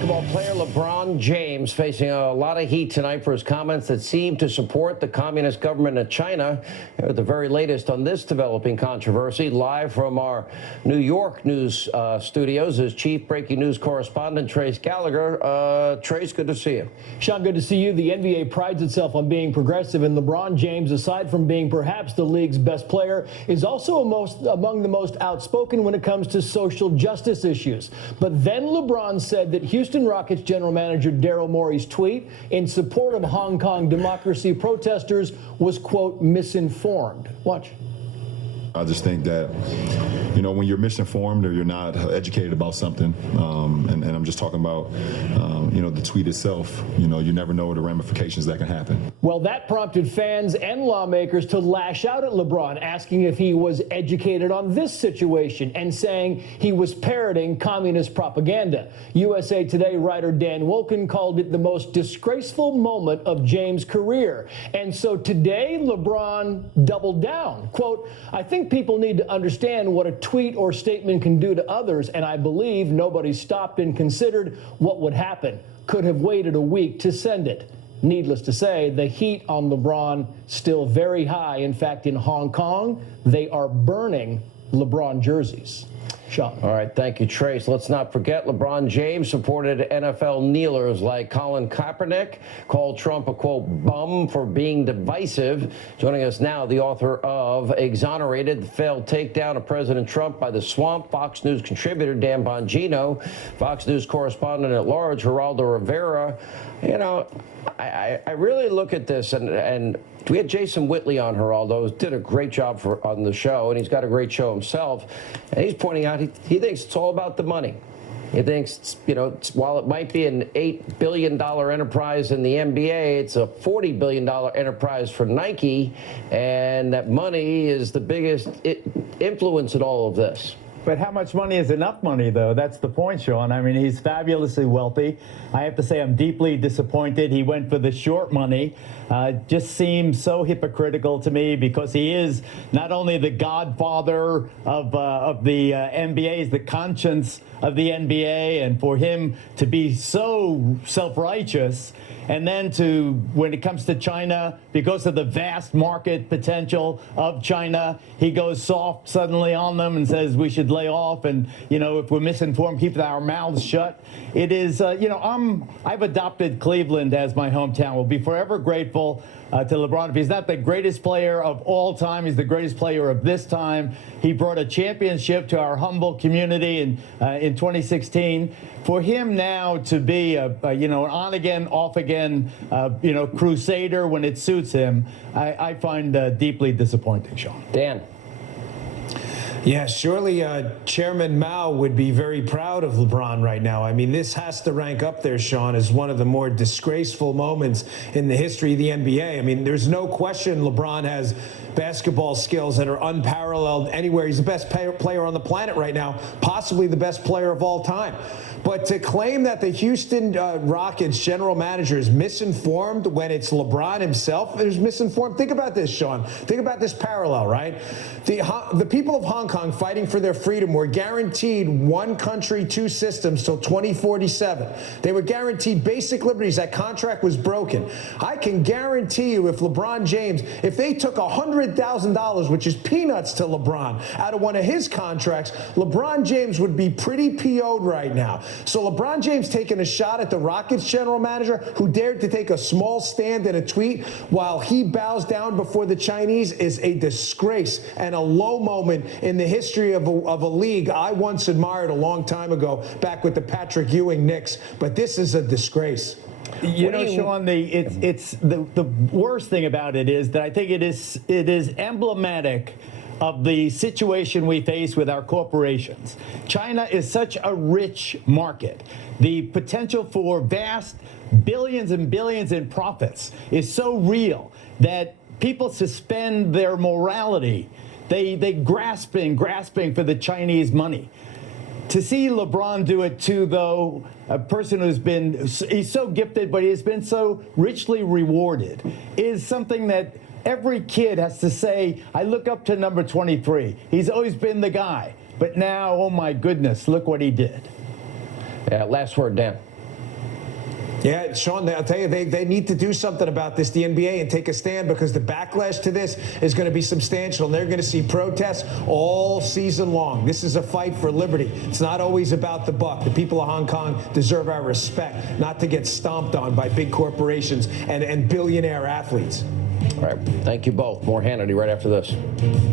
Basketball player LeBron James facing a lot of heat tonight for his comments that seem to support the communist government of China. At the very latest on this developing controversy, live from our New York news studios is chief breaking news correspondent Trace Gallagher. Trace, good to see you. Sean, good to see you. The NBA prides itself on being progressive, and LeBron James, aside from being perhaps the league's best player, is also among the most outspoken when it comes to social justice issues. But then LeBron said that Houston Rockets general manager Daryl Morey's tweet in support of Hong Kong democracy protesters was, quote, misinformed. Watch. I just think that, you know, when you're misinformed or you're not educated about something, and I'm just talking about, you know, the tweet itself, you know, you never know the ramifications that can happen. Well, that prompted fans and lawmakers to lash out at LeBron, asking if he was educated on this situation and saying he was parroting communist propaganda. USA Today writer Dan Wolken called it the most disgraceful moment of James' career. And so today, LeBron doubled down. Quote, I think people need to understand what a tweet or statement can do to others, and I believe nobody stopped and considered what would happen. Could have waited a week to send it. Needless to say, the heat on LeBron still very high. In fact, in Hong Kong, they are burning LeBron jerseys. Sean. All right, thank you, Trace. Let's not forget LeBron James supported NFL kneelers like Colin Kaepernick, called Trump a, quote, bum for being divisive. Joining us now, the author of Exonerated, the failed takedown of President Trump by the Swamp, Fox News contributor Dan Bongino, Fox News correspondent at large Geraldo Rivera. You know, I really look at this, and we had Jason Whitley on, Geraldo, did a great job on the show, and he's got a great show himself. And he's pointing out he thinks it's all about the money. He thinks, you know, while it might be an $8 billion enterprise in the NBA, it's a $40 billion enterprise for Nike, and that money is the biggest influence in all of this. But how much money is enough money, though? That's the point, Sean. I mean, he's fabulously wealthy. I have to say I'm deeply disappointed he went for the short money. Just seems so hypocritical to me because he is not only the godfather of the NBA, he's the conscience of the NBA, and for him to be so self-righteous, and then to, when it comes to China, because of the vast market potential of China, he goes soft suddenly on them and says we should lay off, and, you know, if we're misinformed, keep our mouths shut. It is, you know, I've adopted Cleveland as my hometown. We'll be forever grateful to LeBron. If he's not the greatest player of all time, he's the greatest player of this time. He brought a championship to our humble community in 2016. For him now to be you know, an on-again, off-again, you know, crusader when it suits him, I find deeply disappointing, Sean. Dan. Yeah, surely Chairman Mao would be very proud of LeBron right now. I mean, this has to rank up there, Sean, as one of the more disgraceful moments in the history of the NBA. I mean, there's no question LeBron has basketball skills that are unparalleled anywhere. He's the best player on the planet right now, possibly the best player of all time. But to claim that the Houston Rockets general manager is misinformed when it's LeBron himself is misinformed. Think about this, Sean. Think about this parallel, right? The people of Hong Kong fighting for their freedom were guaranteed one country, two systems till 2047. They were guaranteed basic liberties. That contract was broken. I can guarantee you if LeBron James, if they took $100,000, which is peanuts to LeBron, out of one of his contracts, LeBron James would be pretty PO'd right now. So LeBron James taking a shot at the Rockets general manager who dared to take a small stand in a tweet while he bows down before the Chinese is a disgrace and a low moment in the history of a league I once admired a long time ago back with the Patrick Ewing Knicks. But this is a disgrace. You know, Sean, the worst thing about it is that I think it is emblematic of the situation we face with our corporations. China is such a rich market. The potential for vast billions and billions in profits is so real that people suspend their morality. They grasping for the Chinese money. To see LeBron do it too, though, a person he's so gifted, but he's been so richly rewarded, is something that every kid has to say, I look up to number 23. He's always been the guy. But now, oh my goodness, look what he did. Yeah, last word, Dan. Yeah, Sean, I'll tell you, they need to do something about this, the NBA, and take a stand, because the backlash to this is going to be substantial, and they're going to see protests all season long. This is a fight for liberty. It's not always about the buck. The people of Hong Kong deserve our respect, not to get stomped on by big corporations and billionaire athletes. All right. Thank you both. More Hannity right after this.